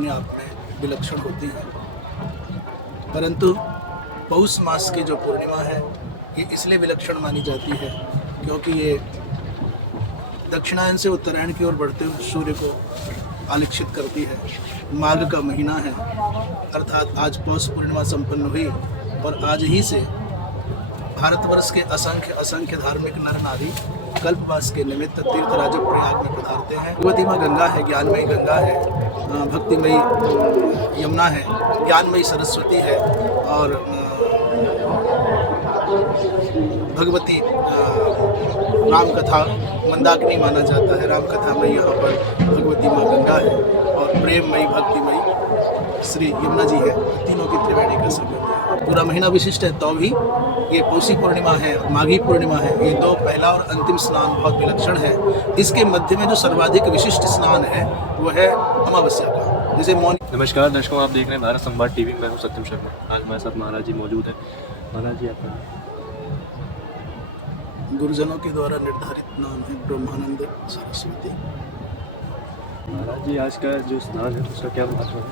अपने आप में विलक्षण होती हैं, परंतु पौष मास की जो पूर्णिमा है ये इसलिए विलक्षण मानी जाती है क्योंकि ये दक्षिणायन से उत्तरायण की ओर बढ़ते हुए सूर्य को आलिक्षित करती है। माघ का महीना है, अर्थात आज पौष पूर्णिमा संपन्न हुई और आज ही से भारतवर्ष के असंख्य असंख्य धार्मिक नर नारी कल्पवास के निमित्त तीर्थराज प्रयाग में पधारते हैं। भगवती माँ गंगा है, ज्ञानमयी गंगा है, भक्तिमयी यमुना है, ज्ञानमयी सरस्वती है और भगवती राम कथा मंदाकिनी माना जाता है। राम कथा में यहाँ पर भगवती माँ गंगा है और प्रेममयी भक्तिमयी श्री यमुना जी है। तीनों की त्रिवेणी का संगम है। पूरा महीना विशिष्ट है, तो भी ये पौषी पूर्णिमा है और माघी पूर्णिमा है, ये दो पहला और अंतिम स्नान बहुत विलक्षण है। इसके मध्य में जो सर्वाधिक विशिष्ट स्नान है वो है अमावस्या का, जैसे मौनी। नमस्कार दर्शकों, आप देख रहे हैं भारत संवाद टीवी। मैं हूं सत्यम शर्मा। आज हमारे साथ महाराज जी मौजूद हैं। महाराज जी, आपका गुरुजनों के द्वारा निर्धारित नाम है ब्रह्मानंद सरस्वती। महाराज जी, आज का जो स्नान है उसका क्या महत्व है?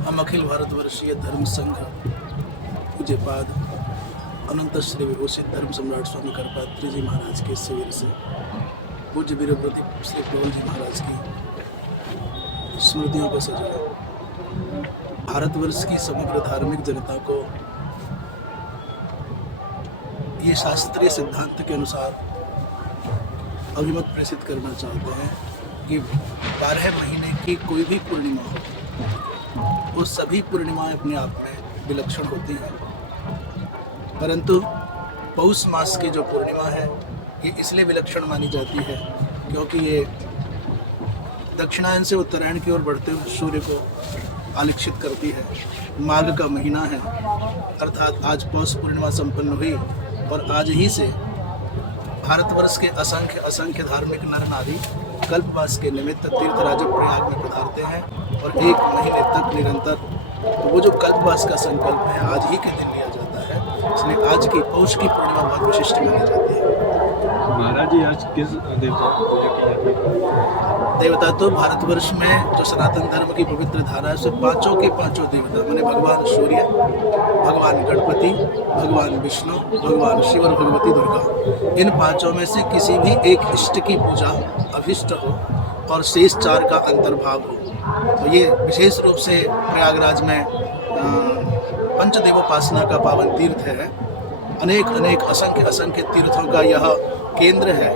हम अखिल भारतवर्षीय धर्म संघ पूज्यपाद अनंत श्री विभूषित धर्म सम्राट स्वामी करपात्री जी महाराज के शिविर से पूज्य वीर प्रदीप श्री प्रबल जी महाराज की स्मृतियों को सजाया भारतवर्ष की समग्र धार्मिक जनता को ये शास्त्रीय सिद्धांत के अनुसार अभिमत प्रेषित करना चाहते हैं कि 12 महीने की कोई भी पूर्णिमा हो, वो सभी पूर्णिमाएं अपने आप में विलक्षण होती हैं, परंतु पौष मास की जो पूर्णिमा है ये इसलिए विलक्षण मानी जाती है क्योंकि ये दक्षिणायन से उत्तरायण की ओर बढ़ते हुए सूर्य को आलिक्षित करती है। माघ का महीना है, अर्थात आज पौष पूर्णिमा संपन्न हुई और आज ही से भारतवर्ष के असंख्य असंख्य धार्मिक नर नारी कल्पवास के निमित्त तीर्थराज प्रयाग में पधारते हैं और 1 महीने तक निरंतर वो जो कल्पवास का संकल्प है आज ही के दिन लिया जाता है। इसलिए आज की पौष की पूर्णिमा बहुत विशिष्ट मानी जाती है। महाराज जी, आज किस देवता की पूजा की जाती है? देवता तो भारतवर्ष में जो सनातन धर्म की पवित्र धारा है उससे पांचों के पांचों देवता माने भगवान सूर्य, भगवान गणपति, भगवान विष्णु, भगवान शिव और भगवती दुर्गा, इन पांचों में से किसी भी एक इष्ट की पूजा अभिष्ट हो और शेष 4 का अंतर्भाव हो। तो ये विशेष रूप से प्रयागराज में पंचदेवोपासना का पावन तीर्थ है। अनेक अनेक असंख्य असंख्य तीर्थों का यह केंद्र है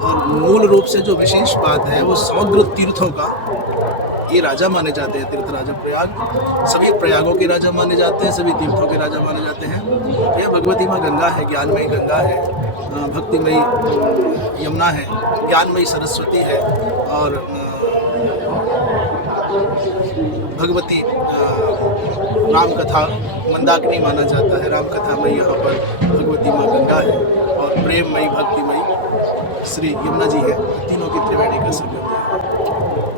और मूल रूप से जो विशेष बात है वो समग्र तीर्थों का ये राजा माने जाते हैं। तीर्थराज प्रयाग सभी प्रयागों के राजा माने जाते हैं, सभी तीर्थों के राजा माने जाते हैं। यह भगवती माँ गंगा है, ज्ञानमयी गंगा है, भक्तिमयी यमुना है, ज्ञानमयी सरस्वती है और भगवती राम कथा मंदाकिनी माना जाता है। राम कथा में यहाँ पर भगवती माँ गंगा है और प्रेममयी भक्तिमयी श्री यमुना जी है। तीनों की त्रिवेणी का संगम है।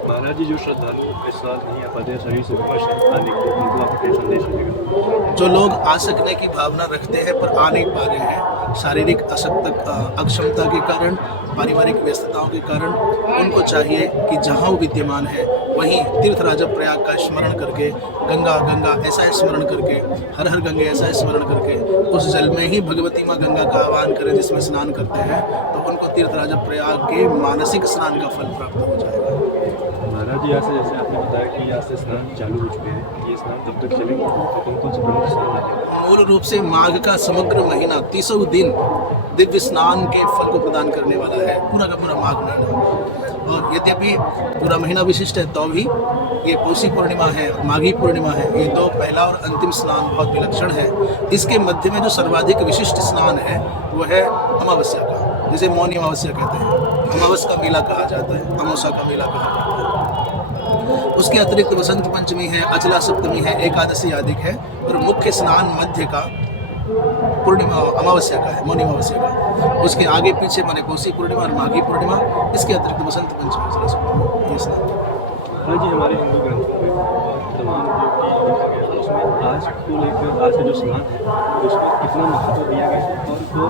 महाराज जी, जो श्रद्धालु इस साल नहीं आ पाते शरीर से विपक्ष आने के लिए, उनको आप क्या संदेश देंगे? जो लोग आ सकने की भावना रखते हैं पर आ नहीं पा रहे हैं, शारीरिक अक्षमता के कारण, पारिवारिक व्यस्तताओं के कारण, उनको चाहिए कि जहाँ वो विद्यमान है वहीं तीर्थराज प्रयाग का स्मरण करके, गंगा गंगा ऐसा स्मरण करके, हर हर गंगे ऐसा स्मरण करके उस जल में ही भगवती माँ गंगा का आह्वान करें जिसमें स्नान करते हैं, तो उनको तीर्थराज प्रयाग के मानसिक स्नान का फल प्राप्त हो जाएगा। महाराज जी, यहाँ से जैसे आपने बताया कि यहाँ से स्नान चालू हो चुके हैं, ये स्नान कब तक चलेंगे? तो कौन से प्रमुख स्नान है? मूल रूप से माघ का समग्र महीना 30 दिन दिव्य स्नान के फल को प्रदान करने वाला है, पूरा का पूरा माघ महीना। और यद्यपि पूरा महीना विशिष्ट है, तो भी ये पौषी पूर्णिमा है और माघी पूर्णिमा है, ये दो पहला और अंतिम स्नान बहुत विलक्षण है। इसके मध्य में जो सर्वाधिक विशिष्ट स्नान है वो है अमावस्या का, जिसे मौनी अमावस्या कहते हैं। अमावस का मेला कहा जाता है, अमावस्या का मेला कहा जाता है। उसके अतिरिक्त वसंत पंचमी है, अचला सप्तमी है, एकादशी आदि है और मुख्य स्नान मध्य का पूर्णिमा अमावस्या का है, मौनी अमावस्या का। उसके आगे पीछे माने पौषी पूर्णिमा और माघी पूर्णिमा, इसके अतिरिक्त वसंत पंचमी, अचला सप्तमी, ये स्नान। हाँ जी, हमारे हिंदू ग्रंथों में तमाम जो कि उसमें आज को लेकर आज का जो स्नान है उसको कितना महत्व दिया गया है और तो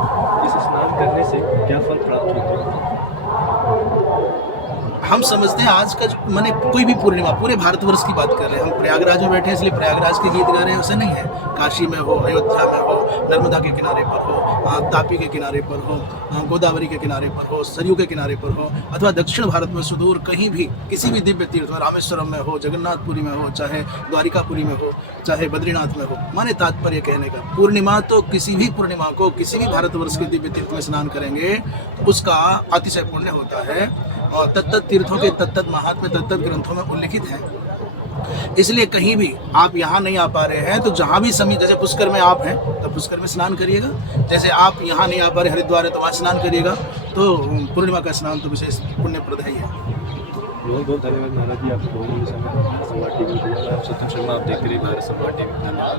इस स्नान करने से क्या फल प्राप्त होते हैं? हम समझते हैं आज का माने कोई भी पूर्णिमा पूरे भारतवर्ष की बात कर रहे हैं, हम प्रयागराज में बैठे हैं इसलिए प्रयागराज के गीत गा रहे हैं, वैसे नहीं है। काशी में हो, अयोध्या में हो, नर्मदा के किनारे पर हो, तापी के किनारे पर हो, गोदावरी के किनारे पर हो, सरयू के किनारे पर हो, अथवा दक्षिण भारत में सुदूर कहीं भी किसी भी दिव्य तीर्थ में, रामेश्वरम में हो, जगन्नाथपुरी में हो, चाहे द्वारिकापुरी में हो, चाहे बद्रीनाथ में हो, माने तात्पर्य कहने का पूर्णिमा तो किसी भी पूर्णिमा को किसी भी भारतवर्ष के दिव्य तीर्थ में स्नान करेंगे तो उसका अतिशय पुण्य होता है और तत्त तीर्थों के तत्त महात्म्य तत्त ग्रंथों में उल्लिखित है। इसलिए कहीं भी आप यहाँ नहीं आ पा रहे हैं तो जहाँ भी समय, जैसे पुष्कर में आप हैं तो पुष्कर में स्नान करिएगा, जैसे आप यहाँ नहीं आ पा रहे हरिद्वार है तो वहाँ स्नान करिएगा। तो पूर्णिमा का स्नान तो विशेष पुण्यप्रद है ही है। बहुत बहुत धन्यवाद महाराज जी, आपको बहुत समय संवाद टीवी दिया। मैं सत्यम शर्मा, आप देखते रहिए भारत संवाद टीवी। धन्यवाद।